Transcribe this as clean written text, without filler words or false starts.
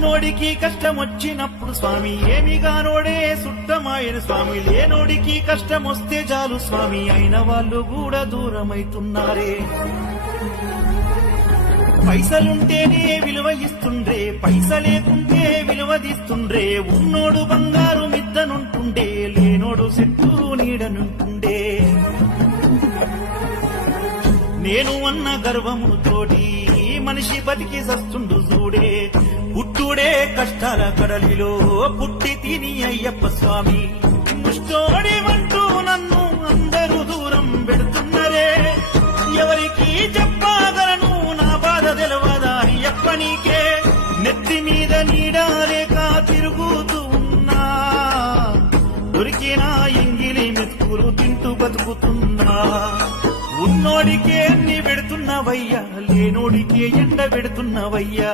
ఉన్నోడికి కష్టం వచ్చినప్పుడు స్వామి ఏమిగానోడే సుట్టమాయన స్వామి, లేనోడికి కష్టం వస్తే చాలు స్వామి అయిన వాళ్ళు కూడా దూరమైతున్నారే. పైసలుంటేనే విలువ ఇస్తుండ్రే, పైస లేకుంటే విలువదిస్తుండ్రే. ఉన్నోడు బంగారు మిద్దనుంటుండే, లేనోడు చెట్టు నీడనుంటుండే. నేను అన్న గర్వము తోటి మనిషి బతికి సస్తుండు చూడే. పుట్టుడే కష్టాల కడలిలో పుట్టి తిని అయ్యప్ప స్వామి. ముష్టోడి అంటూ నన్ను అందరూ దూరం పెడుతున్నరే, ఎవరికి చెప్పగలను నా బాధ తెలవదా అయ్యప్ప నీకే. నెత్తి మీద నీడాలేక తిరుగుతూ ఉన్నా, దొరికిన ఎంగిలి మెతుకులు తింటూ బతుకుతున్నా. ఉన్నోడికే అన్ని పెడుతున్నవయ్యా, లేనోడికే ఎండ పెడుతున్నవయ్యా.